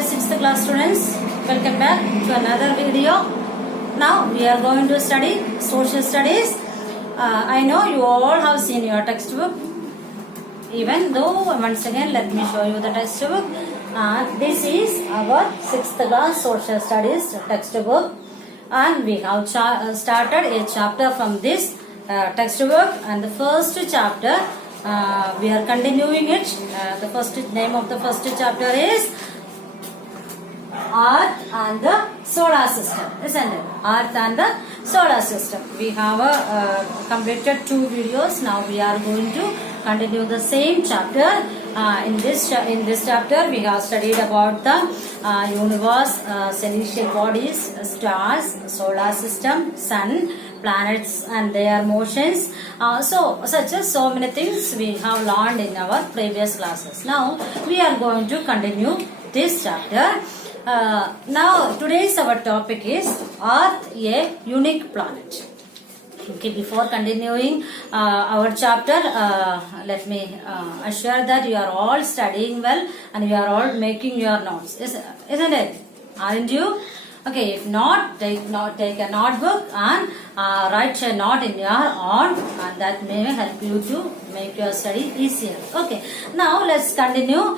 dear 6th class students, welcome back to another video. Now we are going to study social studies. I know you all have seen your textbook. Even though once again let me show you the textbook. This is our 6th class social studies textbook, and we have started a chapter from this textbook, and the first chapter we are continuing it. The first name of the first chapter is Earth and the Solar System, isn't it? Earth and the Solar System. We have completed 2 videos. Now we are going to continue the same chapter. In this chapter, we have studied about the universe, celestial bodies, stars, solar system, sun, planets and their motions. So many things we have learned in our previous classes. Now we are going to continue this chapter. Now today's our topic is Earth, a unique planet. Okay, before continuing our chapter, let me assure that you are all studying well and you are all making your notes, isn't it? Aren't you? Okay, if not, take a notebook and write a note in your own, and that may help you to make your study easier. Okay, now let's continue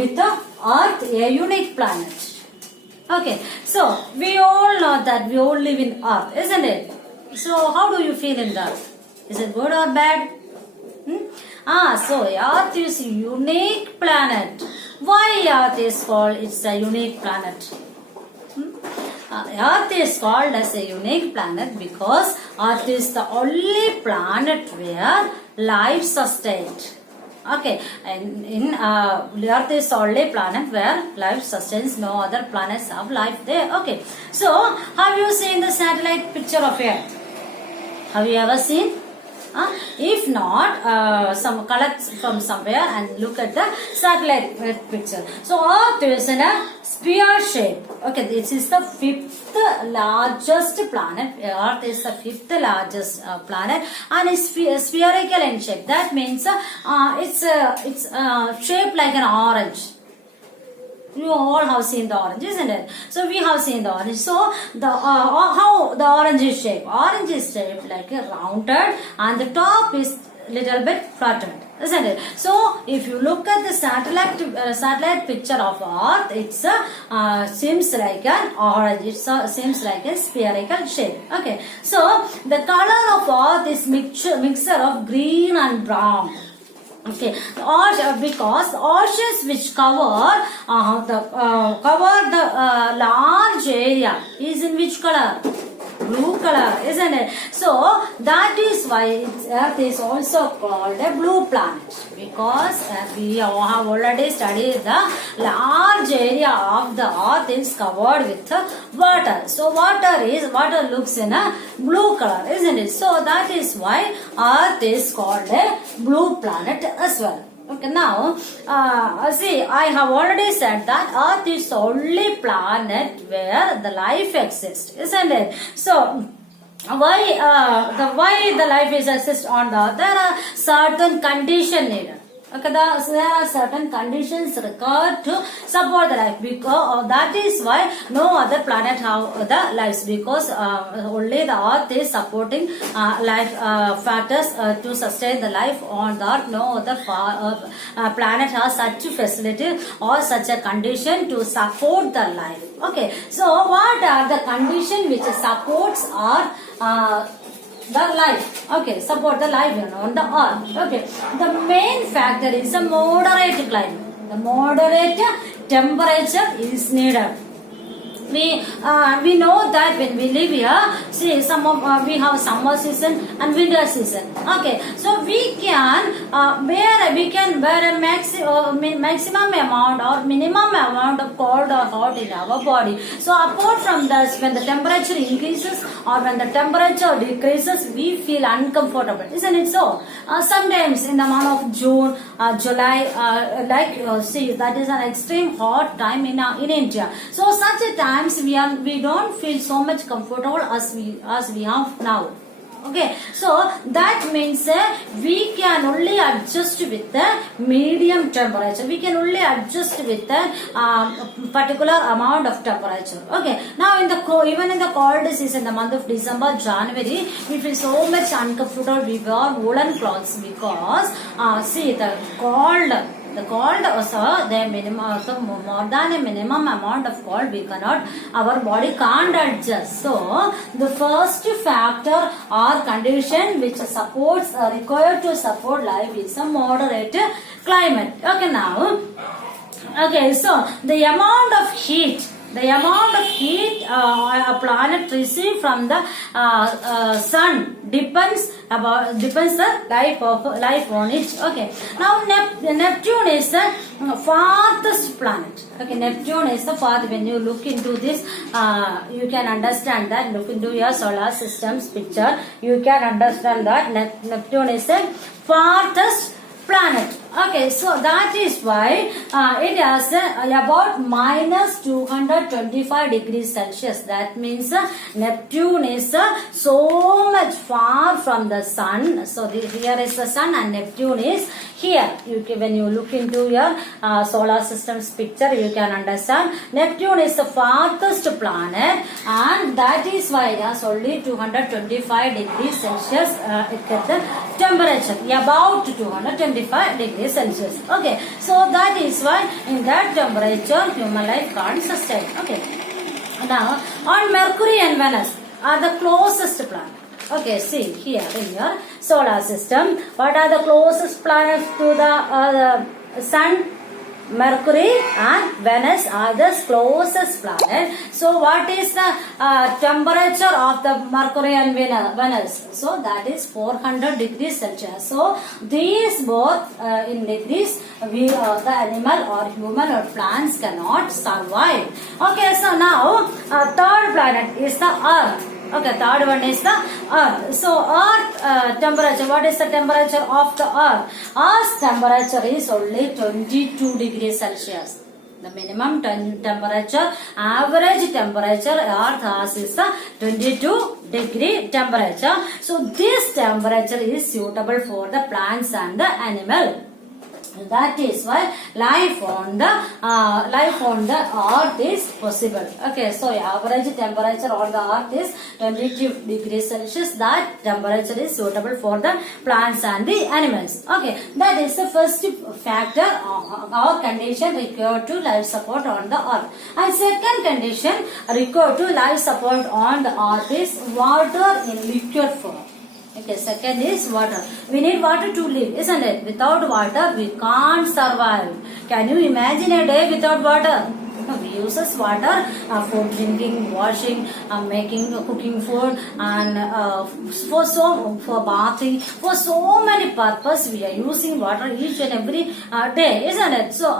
with the Earth, a unique planet. Okay, so we all know that we all live in Earth, isn't it? So how do you feel in that? Is it good or bad? So Earth is a unique planet. Why Earth is called it's a unique planet? Earth is called as a unique planet because Earth is the only planet where life sustained. Okay, and in Earth is the only planet where life sustains. No other planets have life there. Okay, so have you seen the satellite picture of Earth? Have you ever seen? If not, collect from somewhere and look at the satellite picture. So Earth is in a sphere shape. Okay, this is the 5th largest planet. Earth is the 5th largest planet, and it's spherical in shape. That means it's shaped like an orange. You all have seen the orange, isn't it? So we have seen the orange. So the how the orange is shaped? Orange is shaped like a rounded, and the top is little bit flattened, isn't it? So if you look at the satellite picture of Earth, it seems like an orange. It seems like a spherical shape. Okay. So the color of Earth is mixture of green and brown. Okay, because the oceans which cover the large area is in which color? Blue color, isn't it? So that is why Earth is also called a blue planet, because we have already studied the large area of the Earth is covered with water. So water looks in a blue color, isn't it? So that is why Earth is called a blue planet as well. Okay, now see, I have already said that Earth is the only planet where the life exists, isn't it? So why the life is exists on the Earth? There are certain conditions needed. Okay, there are certain conditions required to support the life, because that is why no other planet have the lives, because only the Earth is supporting life factors to sustain the life on the Earth. No other planet has such a facility or such a condition to support the life. Okay, so what are the conditions which supports our the life? Okay, support the life on the Earth. Okay, the main factor is a moderate climate. The moderate temperature is needed. We know that when we live here, see, we have summer season and winter season. Okay, so we can bear a maximum amount or minimum amount of cold or hot in our body. So apart from this, when the temperature increases or when the temperature decreases, we feel uncomfortable, isn't it so? Sometimes in the month of June, July, see, that is an extreme hot time in India. So such a times we don't feel so much comfortable as we have now. Okay, so that means we can only adjust with the medium temperature. We can only adjust with the particular amount of temperature. Okay, now in the even in the cold season, the month of December, January, we feel so much uncomfortable. We wear woolen clothes because see the cold also the minimum, so more than a minimum amount of cold we cannot, our body can't adjust. So the first factor or condition which supports required to support life is a moderate climate. Okay, now okay, so the amount of heat a planet receive from the sun depends the life on it. Okay, now Neptune is the farthest planet. Okay, Neptune is the farthest. When you look into this, you can understand that. Look into your solar system's picture, you can understand that Neptune is the farthest planet. Okay, so that is why it has about minus 225 degrees Celsius. That means Neptune is so much far from the sun. So here is the sun and Neptune is here. When you look into your solar system's picture, you can understand Neptune is the farthest planet, and that is why it has only 225 degrees Celsius it gets the temperature, about 225 degrees Celsius. Okay, so that is why in that temperature human life can't sustain. Okay, now on Mercury and Venus are the closest planet. Okay, see here in your solar system, what are the closest planets to the sun? Mercury and Venus are the closest planet. So what is the temperature of the Mercury and Venus? So that is 400 degrees Celsius. So these both in degrees, the animal or human or plants cannot survive. Okay, so now third planet is the Earth. Okay, third one is the Earth. So Earth temperature, what is the temperature of the Earth? Earth's temperature is only 22 degrees Celsius. The minimum temperature, average temperature Earth has is the 22 degree temperature. So this temperature is suitable for the plants and the animal. That is why life on the earth is possible. Okay, so average temperature on the earth is 22 degrees Celsius. That temperature is suitable for the plants and the animals. Okay, that is the first factor or condition required to life support on the earth. And second condition required to life support on the earth is water in liquid form. Okay, second is water. We need water to live, isn't it? Without water, we can't survive. Can you imagine a day without water? We use water for drinking, washing, making, cooking food, and for bathing. For so many purposes, we are using water each and every day, isn't it? So,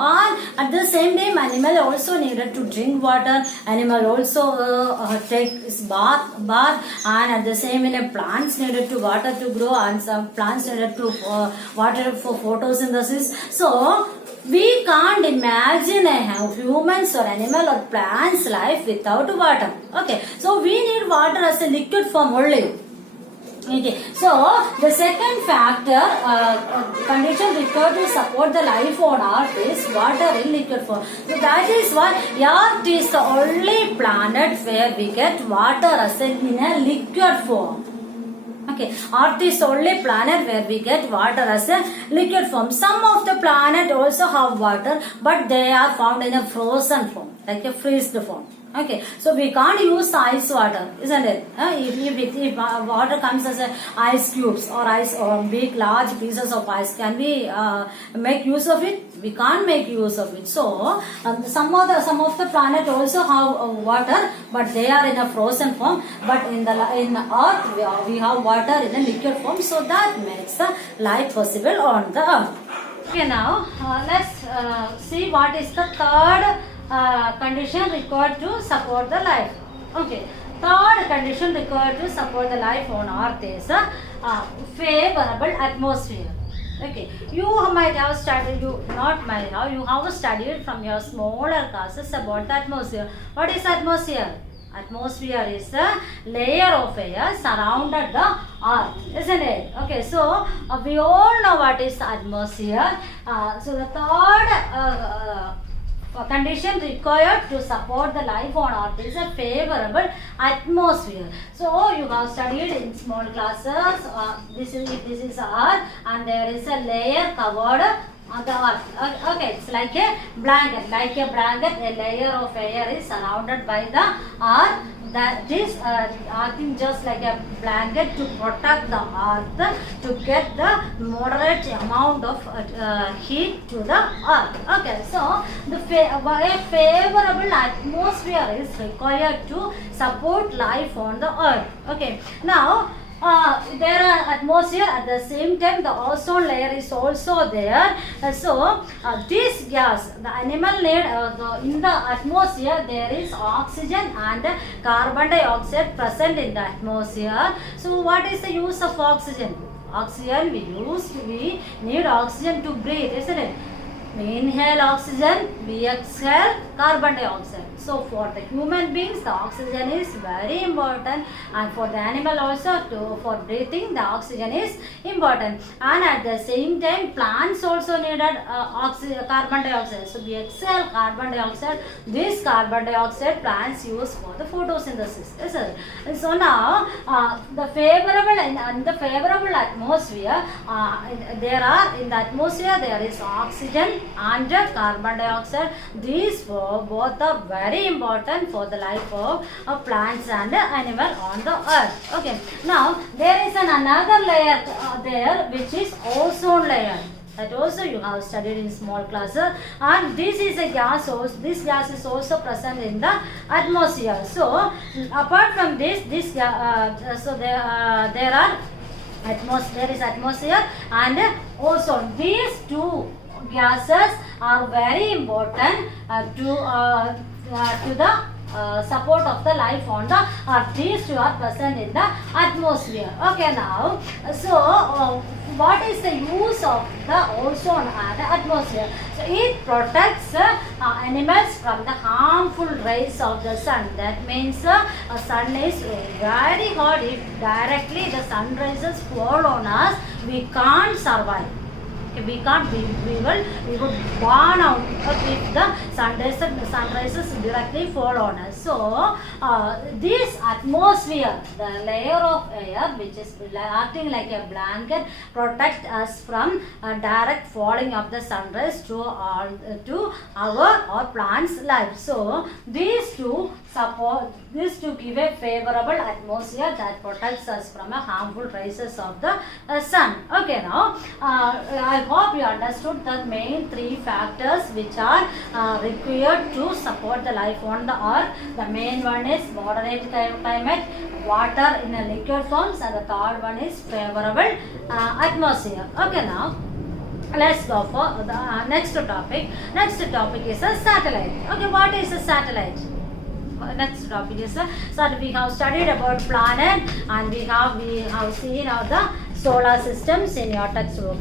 at the same time, animal also needed to drink water. Animal also take bath, and at the same time, plants needed to water to grow, and some plants needed to water for photosynthesis. So we can't imagine a humans or animal or plants life without water. Okay, so we need water as a liquid form only. Okay, so the second factor condition required to support the life on earth is water in liquid form. So that is why earth is the only planet where we get water as in a liquid form. Okay, Earth is the only planet where we get water as a liquid form. Some of the planet also have water, but they are found in a frozen form, like a freezed form. Okay, so we can't use ice water, isn't it? If water comes as a ice cubes or ice or big large pieces of ice, can we make use of it? We can't make use of it. So some of the planet also have water, but they are in a frozen form. But in Earth we have water in a liquid form, so that makes the life possible on the Earth. Okay, now let's see what is the third condition required to support the life. Okay, third condition required to support the life on earth is a favorable atmosphere. Okay, you might have studied, you have studied from your smaller classes about the atmosphere. What is atmosphere? Atmosphere is a layer of air surrounded the earth, isn't it? Okay, so we all know what is atmosphere. So the third condition required to support the life on earth is a favorable atmosphere. So you have studied in small classes, this is earth and there is a layer covered on the earth. Okay, it's like a blanket, a layer of air is surrounded by the earth. That is acting just like a blanket to protect the earth to get the moderate amount of heat to the earth. Okay, so the a favorable atmosphere is required to support life on the earth. Okay, now there are atmosphere at the same time the ozone layer is also there. So this gas, the animal need in the atmosphere there is oxygen and carbon dioxide present in the atmosphere. So what is the use of oxygen? Oxygen we need oxygen to breathe, isn't it? We inhale oxygen, we exhale carbon dioxide. So for the human beings, the oxygen is very important, and for the animal also for breathing, the oxygen is important. And at the same time, plants also needed carbon dioxide. So we exhale carbon dioxide. This carbon dioxide plants use for the photosynthesis. So now the favorable in the favorable atmosphere, in the atmosphere there is oxygen and carbon dioxide. These both are very important for the life of plants and animal on the earth. Okay, now there is another layer there which is ozone layer. That also you have studied in small classes, and this is a gas source. This gas is also present in the atmosphere. So apart from this there are there is atmosphere and ozone. These two gases are very important to the support of the life on the earth. These two are present in the atmosphere. Okay, now so what is the use of the ozone and the atmosphere? So it protects animals from the harmful rays of the sun. That means sun is very hot. If directly the sun rays fall on us, we can't survive. We can't, we would burn out if the sunrises directly fall on us. So this atmosphere, the layer of air which is acting like a blanket, protect us from direct falling of the sunrise to our or plants' life. So these two give a favorable atmosphere that protects us from a harmful rays of the sun. Okay, now I hope you understood the main three factors which are required to support the life on the earth. The main one is moderate climate, water in a liquid forms, and the third one is favorable atmosphere. Okay, now let's go for the next topic. Next topic is a satellite. Okay, what is a satellite? Next topic is so we have studied about planet, and we have seen the solar systems in your textbook.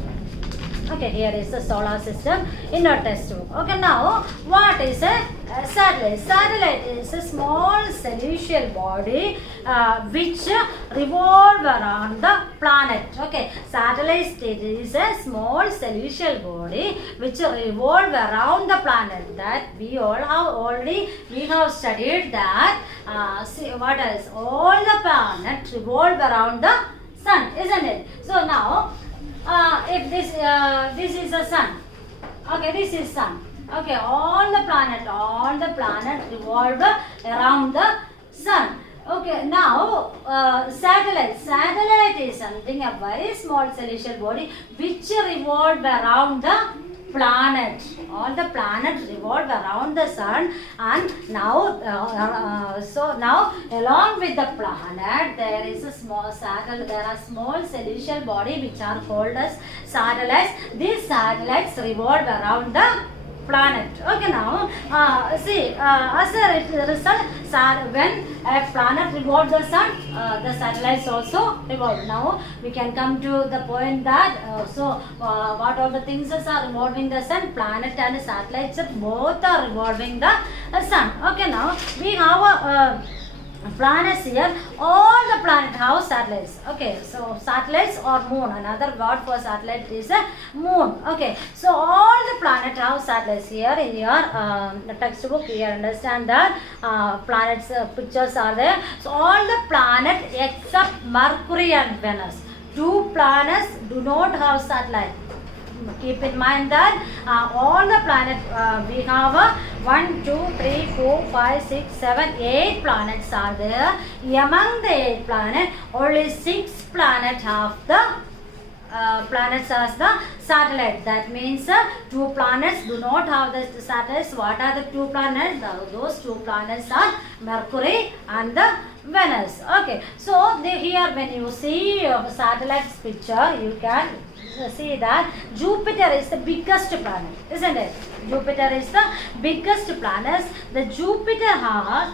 Okay, here is the solar system in your textbook. Okay, now what is a satellite? Satellite is a small celestial body which revolve around the planet. Okay, satellite is a small celestial body which revolve around the planet. That we have studied that. See what else? All the planets revolve around the sun, isn't it? So now if this is the sun. Okay, this is sun. Okay, all the planet revolve around the sun. Okay, now satellite is something, a very small celestial body which revolve around the planet. All the planets revolve around the sun, and now so now along with the planet there is a small satellite. There are small celestial body which are called as satellites. These satellites revolve around the planet. Okay, now see as a result, when a planet revolves the sun, the satellites also revolve. Now we can come to the point that what all the things are revolving the sun? Planet and satellites both are revolving the sun. Okay, now we have planets here, all the planet have satellites. Okay, so satellites or moon, another word for satellite is a moon. Okay, so all the planet have satellites. Here in your textbook you understand that planets pictures are there. So all the planet except Mercury and Venus, two planets do not have satellite. Keep in mind that all the planets we have 1, 2, 3, 4, 5, 6, 7, 8 planets are there. Among the 8 planets, only 6 planets have the planets as the satellite. That means 2 planets do not have the satellites. What are the 2 planets? Those 2 planets are Mercury and the Venus. Okay, so here when you see satellites picture, you can see that Jupiter is the biggest planet, isn't it? Jupiter is the biggest planet. The Jupiter has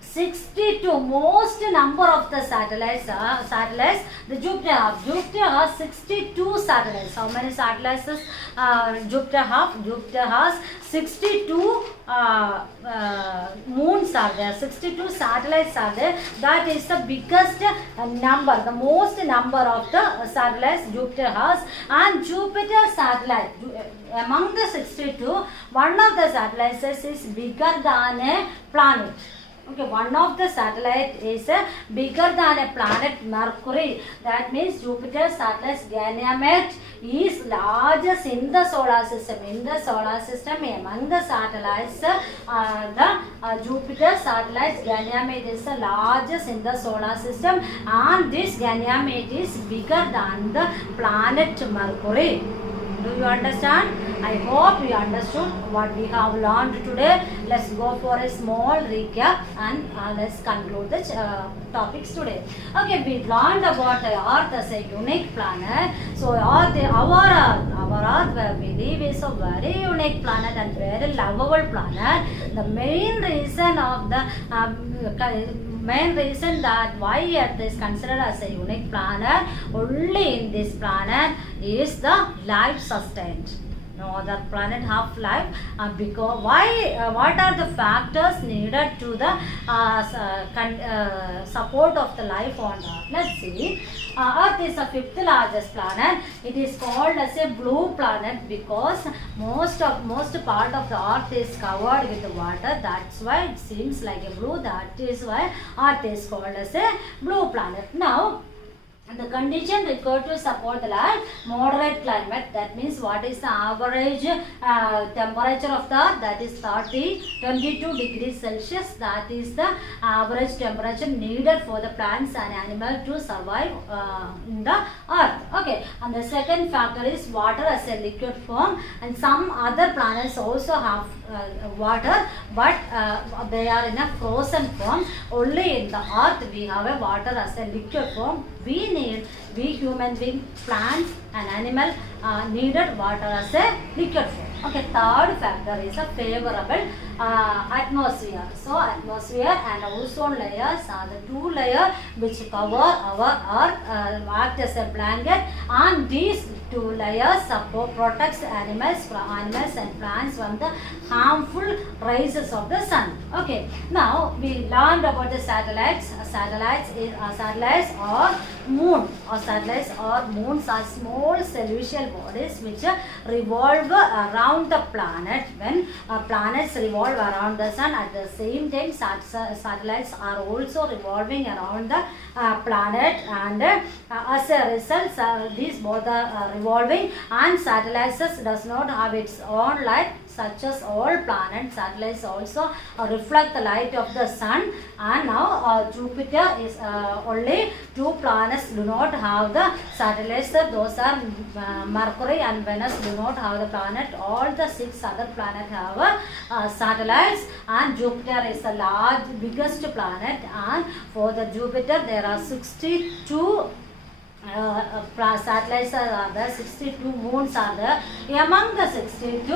62 most number of the satellites. The Jupiter has 62 satellites. How many satellites does Jupiter have? Jupiter has 62 moons are there. 62 satellites are there. That is the biggest number, the most number of the satellites Jupiter has. And Jupiter satellite, among the 62, one of the satellites is bigger than a planet. Okay, one of the satellite is bigger than a planet Mercury. That means Jupiter satellite Ganymede is largest in the solar system. In the solar system, among the satellites, the Jupiter satellite Ganymede is the largest in the solar system, and this Ganymede is bigger than the planet Mercury. Do you understand? I hope you understood what we have learned today. Let's go for a small recap and let's conclude the topics today. Okay, we learned about Earth as a unique planet. So our Earth where we live is a very unique planet and very lovable planet. The main reason of the that why Earth is considered as a unique planet, only in this planet is the life sustained. No other planet have life. Because what are the factors needed to the support of the life on Earth? Let's see. Earth is the 5th largest planet. It is called as a blue planet because most part of the Earth is covered with water. That's why it seems like a blue. That is why Earth is called as a blue planet. Now, the condition required to support the life, moderate climate. That means what is the average temperature of the Earth? That is 22 degrees Celsius. That is the average temperature needed for the plants and animals to survive in the Earth. Okay, and the second factor is water as a liquid form, and some other planets also have water, but they are in a frozen form. Only in the Earth we have a water as a liquid form. We human beings, plants and animals needed water as a liquid form. Okay, third factor is a favorable atmosphere. So atmosphere and ozone layers are the 2 layers which cover our Earth, act as a blanket, and these 2 layers protects animals and plants from the harmful rays of the sun. Okay, now we learned about the satellites. Satellites or moon, or satellites or moons are small celestial bodies which revolve around the planet. When planets revolve around the sun, at the same time satellites are also revolving around the planet, and as a result these both are revolving, and satellites does not have its own light such as all planets. Satellites also reflect the light of the sun, and now Jupiter is only 2 planets do not have the satellites. Those are Mercury and Venus do not have the planet. All the 6 other planets have satellites, and Jupiter is the biggest planet, and for the Jupiter there are 62 satellites are there, 62 moons are there. Among the 62,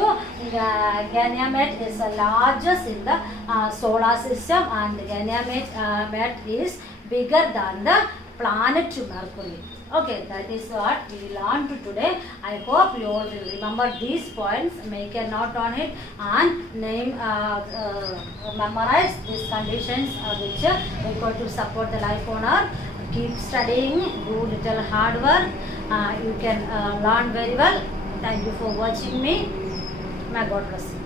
Ganymede is the largest in the solar system, and Ganymede is bigger than the planet Mercury. Okay, that is what we learned today. I hope you all will remember these points, make a note on it, and memorize these conditions which require to support the life on earth. Keep studying, do little hard work. You can learn very well. Thank you for watching me. May God bless you.